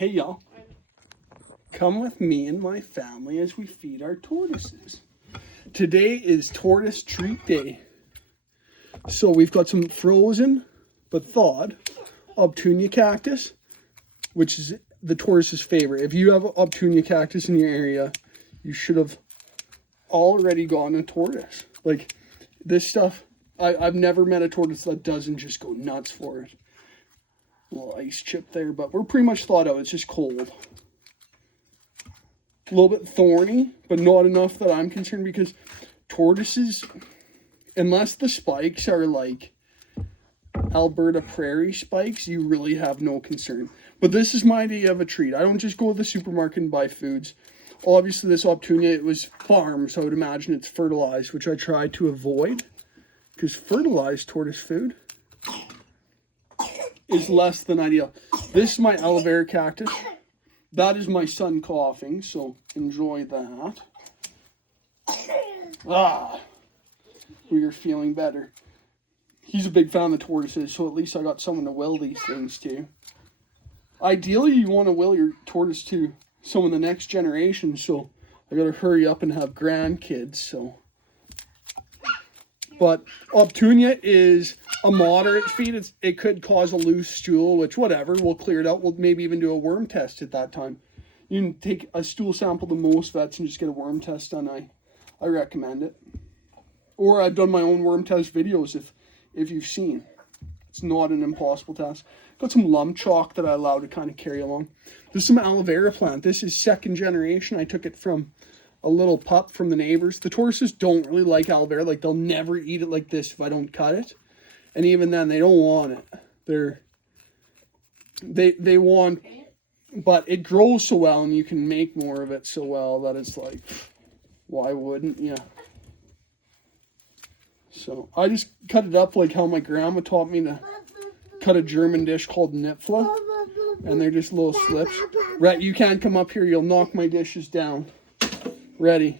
Hey y'all, come with me and my family as we feed our tortoises. Today is tortoise treat day. So we've got some frozen but thawed obtunia cactus, which is the tortoise's favorite. If you have obtunia cactus in your area, you should have already gotten a tortoise. Like this stuff, I've never met a tortoise that doesn't just go nuts for it. A little ice chip there, but we're pretty much thawed out. It's just cold. A little bit thorny, but not enough that I'm concerned, because tortoises, unless the spikes are like Alberta prairie spikes, you really have no concern. But this is my idea of a treat. I don't just go to the supermarket and buy foods. Obviously, this obtunia, it was farmed, so I would imagine it's fertilized, which I try to avoid, because fertilized tortoise food is less than ideal. This is my aloe vera cactus. That is my son coughing, so enjoy that. We are feeling better. He's a big fan of the tortoises, so at least I got someone to will these things to. Ideally, you want to will your tortoise to some of the next generation, so I gotta hurry up and have grandkids, so. But obtunia is a moderate feed. It could cause a loose stool, which whatever, we'll clear it out. We'll maybe even do a worm test at that time. You can take a stool sample to most vets and just get a worm test done. I recommend it. Or I've done my own worm test videos if you've seen. It's not an impossible task. Got some lump chalk that I allow to kind of carry along. There's some aloe vera plant. This is second generation. I took it from a little pup from the neighbors. The tortoises don't really like aloe vera. Like, they'll never eat it like this if I don't cut it. And even then, they don't want it. They want, but it grows so well and you can make more of it so well that it's like, why wouldn't you? So I just cut it up like how my grandma taught me to cut a German dish called Nipfla. And they're just little slips. Rhett, you can't come up here. You'll knock my dishes down. Ready.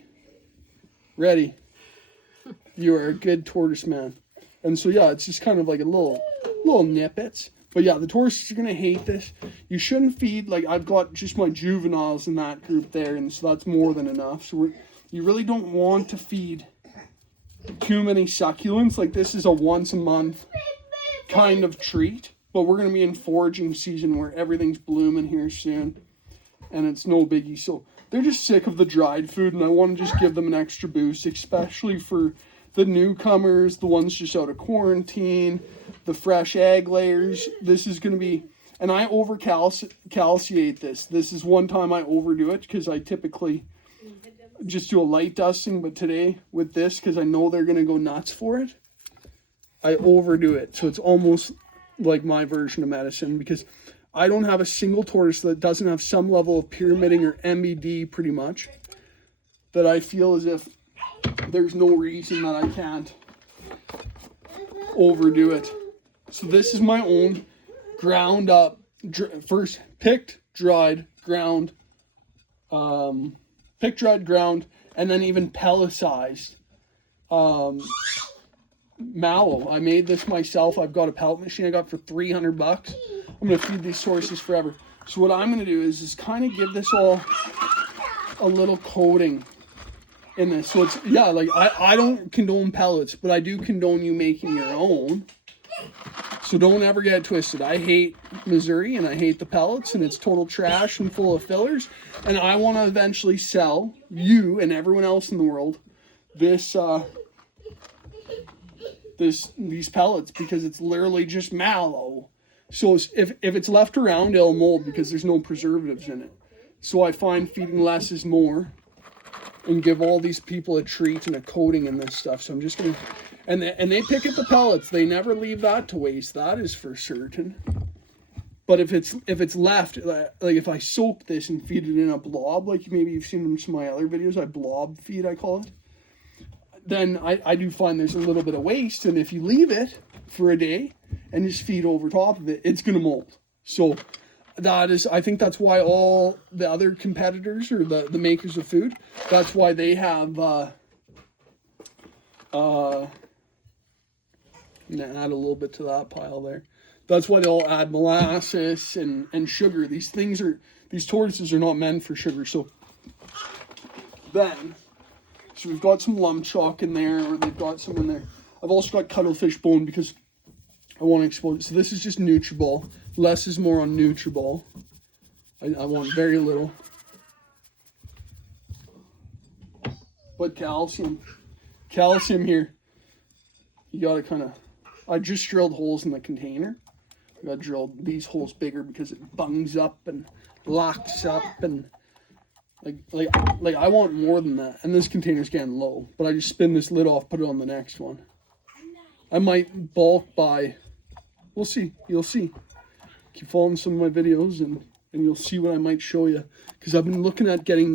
You are a good tortoise man. And so, yeah, it's just kind of like a little nippets. But yeah, the tortoises are going to hate this. You shouldn't feed, like, I've got just my juveniles in that group there, and so that's more than enough. So you really don't want to feed too many succulents. Like, this is a once a month kind of treat. But we're going to be in foraging season where everything's blooming here soon. And it's no biggie. So they're just sick of the dried food, and I want to just give them an extra boost, especially for the newcomers, the ones just out of quarantine, the fresh egg layers. This is going to be, and I over-calciate this. This is one time I overdo it because I typically just do a light dusting, but today with this, because I know they're going to go nuts for it, I overdo it. So it's almost like my version of medicine, because I don't have a single tortoise that doesn't have some level of pyramiding or MBD pretty much, that I feel as if there's no reason that I can't overdo it. So this is my own ground up, first picked, dried, ground, and then even pelletized mallow. I made this myself. I've got a pellet machine I got for $300. I'm going to feed these horses forever. So what I'm going to do is kind of give this all a little coating in this. So it's, yeah, like I don't condone pellets, but I do condone you making your own. So don't ever get it twisted. I hate Missouri and I hate the pellets, and it's total trash and full of fillers. And I want to eventually sell you and everyone else in the world these pellets, because it's literally just mallow. So if it's left around, it'll mold because there's no preservatives in it. So I find feeding less is more, and give all these people a treat and a coating in this stuff. So I'm just going to, and they pick at the pellets. They never leave that to waste. That is for certain. But if it's left, like if I soak this and feed it in a blob, like maybe you've seen in some of my other videos, I blob feed, I call it. Then I do find there's a little bit of waste. And if you leave it for a day and just feed over top of it, it's going to mold. So I think that's why all the other competitors or the makers of food, that's why they have And then add a little bit to that pile there. That's why they'll add molasses and sugar. These tortoises are not meant for sugar. So we've got some lump chalk in there, or they've got some in there. I've also got cuttlefish bone because I want to expose it. So this is just Nutriball. Less is more on Nutriball. I want very little. But calcium here, you gotta kind of, I just drilled holes in the container. I gotta drill these holes bigger because it bungs up and locks up and like I want more than that. And this container's getting low, but I just spin this lid off, put it on the next one. I might bulk buy, we'll see, you'll see. Keep following some of my videos and you'll see what I might show you. Because I've been looking at getting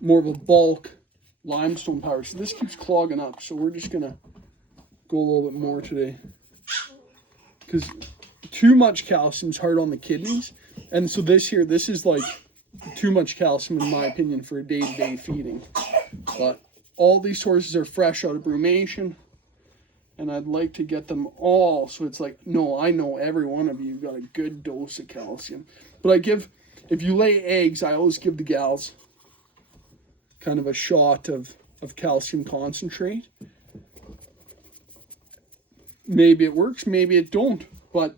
more of a bulk limestone powder. So this keeps clogging up. So we're just going to go a little bit more today. Because too much calcium is hard on the kidneys. And so this is like too much calcium in my opinion for a day-to-day feeding. But all these horses are fresh out of brumation. And I'd like to get them all. So it's like, no, I know every one of you got a good dose of calcium. But if you lay eggs, I always give the gals kind of a shot of calcium concentrate. Maybe it works, maybe it don't. But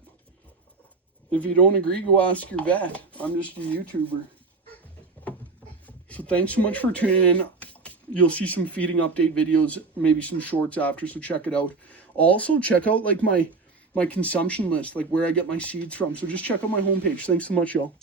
if you don't agree, go ask your vet. I'm just a YouTuber. So thanks so much for tuning in. You'll see some feeding update videos, maybe some shorts after, so check it out. Also, check out like my consumption list, like where I get my seeds from. So just check out my homepage. Thanks so much, y'all.